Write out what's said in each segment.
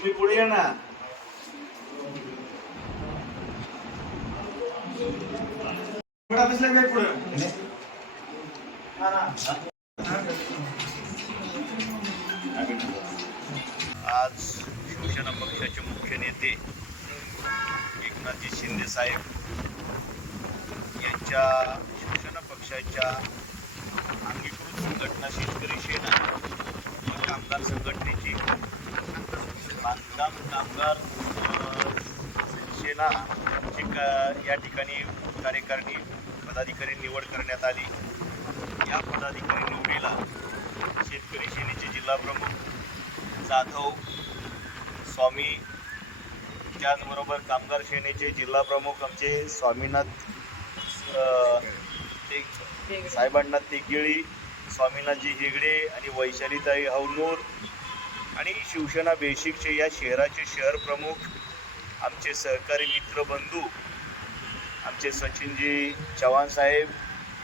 तुम्ही पुढे या ना ऑफिसला पुढे? हा. आज शिवसेना पक्षाचे मुख्य नेते एकनाथजी शिंदे साहेब यांच्या शिवसेना पक्षाच्या अंगीकृत संघटना शेतकरी सेना व कामगार संघटनेची आमदार शेना अ, या ठिकाणी कार्यकारिणी पदाधिकारी निवड करण्यात आली. या पदाधिकारी निवडीला शेतकरी सेनेचे जिल्हा प्रमुख जाधव स्वामी त्याचबरोबर कामगार सेनेचे जिल्हा प्रमुख आमचे स्वामीनाथ ते साहेबांना तेगिळी स्वामीनाथजी हेगडे आणि वैशालीताई हवनूर आणि शिवसेना बेशिकचे या शहराचे शहर प्रमुख आमचे सहकारी मित्र बंधू आमचे सचिनजी चव्हाण साहेब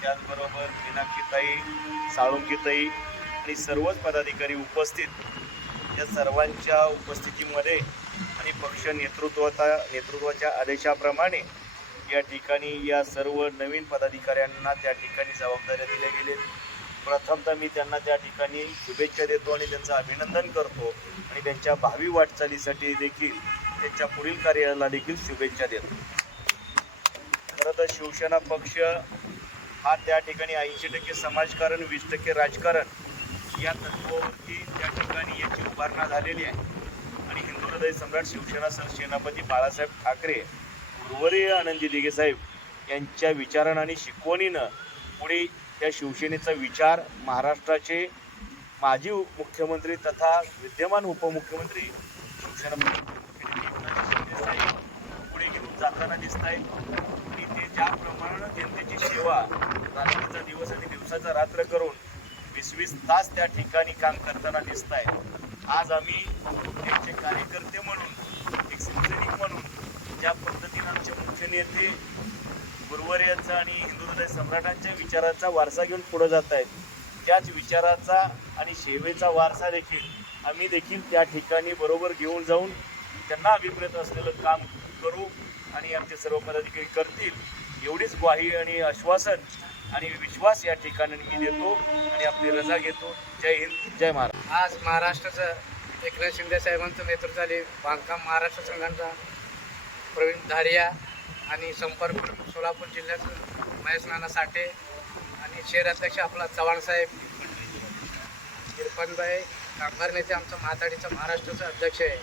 त्याचबरोबर मीनाक्षीताई साळुंकीताई आणि सर्वच पदाधिकारी उपस्थित या सर्वांच्या उपस्थितीमध्ये आणि पक्ष नेतृत्वाचा नेतृत्वाच्या आदेशाप्रमाणे या ठिकाणी या सर्व नवीन पदाधिकाऱ्यांना त्या ठिकाणी जबाबदाऱ्या दिल्या गेल्या. प्रथमतः मी त्यांना त्या ठिकाणी शुभेच्छा देतो आणि त्यांचं अभिनंदन करतो. आणि त्यांच्या भावी वाटचालीसाठी देखील त्यांच्या पुढील कार्याला देखील शुभेच्छा देतो. खरं तर शिवसेना पक्ष हा त्या ठिकाणी ऐंशी टक्के समाजकारण वीस टक्के राजकारण या तत्वावरती त्या ठिकाणी याची उभारणा झालेली आहे. आणि हिंदू हृदय सम्राट शिवसेना सर सेनापती बाळासाहेब ठाकरे उर्वरीय आनंदी दिघे साहेब यांच्या विचारानं आणि शिकवणीनं पुढे या शिवसेनेचा विचार महाराष्ट्राचे माजी मुख्यमंत्री तथा विद्यमान उपमुख्यमंत्री शिवसेना पुढे घेऊन जाताना दिसत आहेत आणि ते ज्याप्रमाणे जनतेची सेवा रात्रीचा दिवस आणि दिवसाचा रात्र करून वीस वीस तास त्या ठिकाणी काम करताना दिसत आहेत आज आम्ही त्यांचे कार्यकर्ते म्हणून एक शिवसैनिक म्हणून ज्या पद्धतीनं आमचे मुख्य नेते गुरुवर्यांचा आणि हिंदू हृदय सम्राटांच्या विचाराचा वारसा घेऊन पुढे जात आहेत. त्याच विचाराचा आणि सेवेचा वारसा देखील आम्ही देखील त्या ठिकाणी बरोबर घेऊन जाऊन त्यांना अभिप्रेत असलेलं काम करू आणि आमचे सर्व पदाधिकारी करतील एवढीच ग्वाही आणि आश्वासन आणि विश्वास या ठिकाणी मी देतो आणि आपली रजा घेतो. जय हिंद जय महाराज आज महाराष्ट्राचं एकनाथ शिंदे साहेबांचं नेतृत्वाखाली बांधकाम महाराष्ट्र संघांचा प्रवीण धारिया आणि संपर्क सोलापूर जिल्ह्याचं महेश नाना साठे आणि शहर अध्यक्ष आपला चव्हाणसाहेब साहेब. कामगार नेते आमचं महाताडीचा महाराष्ट्राचं अध्यक्ष आहे.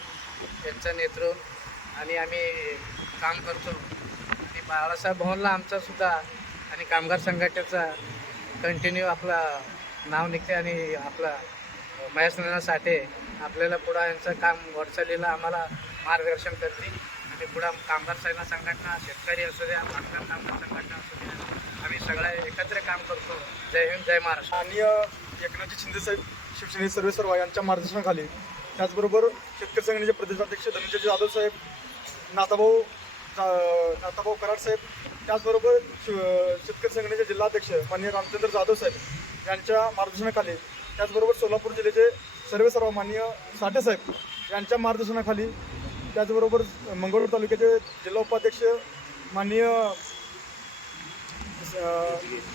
त्यांचं नेतृत्व आणि आम्ही काम करतो. आणि बाळासाहेब भवनला आमचासुद्धा आणि कामगार संघटनेचा कंटिन्यू आपला नाव निघते आणि आपला महेश नाना साठे आपल्याला पुढं यांचं काम वाटचालीला आम्हाला मार्गदर्शन करतील. ते पुढं कामगार सेना संघटना शेतकरी असू द्या बांधकाम कामगार संघटना असू द्या आम्ही सगळ्या एकत्र काम करतो. जय हिंद जय महाराष्ट्र. आणि एकनाथजी शिंदे साहेब शिवसेने सर्वेसर्व यांच्या मार्गदर्शनाखाली त्याचबरोबर शेतकरी संघटनेचे प्रदेशाध्यक्ष धनंजय जाधव साहेब नाथाभाऊ जा- नाथाभाऊ कराड साहेब त्याचबरोबर शिव शेतकरी संघटनेचे जिल्हाध्यक्ष मान्य रामचंद्र जाधव साहेब यांच्या मार्गदर्शनाखाली त्याचबरोबर सोलापूर जिल्ह्याचे सर्वे सर्व साठे साहेब यांच्या मार्गदर्शनाखाली त्याचबरोबर मंगळूर तालुक्याचे जिल्हा उपाध्यक्ष माननीय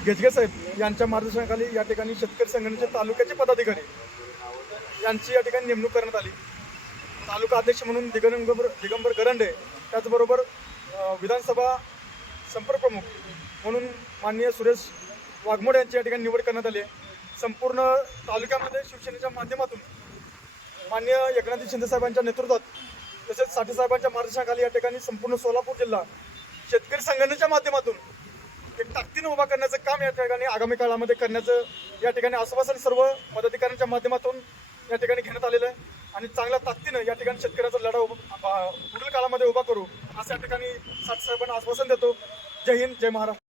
गेजगे साहेब यांच्या मार्गदर्शनाखाली या ठिकाणी शेतकरी संघटनेचे तालुक्याचे पदाधिकारी यांची या ठिकाणी नेमणूक करण्यात आली. तालुका अध्यक्ष म्हणून दिगंबर दिगंबर गरंडे त्याचबरोबर विधानसभा संपर्क प्रमुख म्हणून माननीय सुरेश वाघमोडे यांची या ठिकाणी निवड करण्यात आली आहे. संपूर्ण तालुक्यामध्ये शिवसेनेच्या माध्यमातून माननीय एकनाथजी शिंदे साहेबांच्या नेतृत्वात तसेच साठे साहेबांच्या मार्गदर्शनाखाली या ठिकाणी संपूर्ण सोलापूर जिल्हा शेतकरी संघटनेच्या माध्यमातून एक ताकदीनं उभा करण्याचं काम या ठिकाणी आगामी काळामध्ये करण्याचं या ठिकाणी आश्वासन सर्व पदाधिकाऱ्यांच्या माध्यमातून या ठिकाणी घेण्यात आलेलं आहे. आणि चांगल्या ताकदीनं या ठिकाणी शेतकऱ्याचा लढा पुढील काळामध्ये उभा करू असं या ठिकाणी साठ साहेबांना आश्वासन देतो. जय हिंद जय महाराष्ट्र.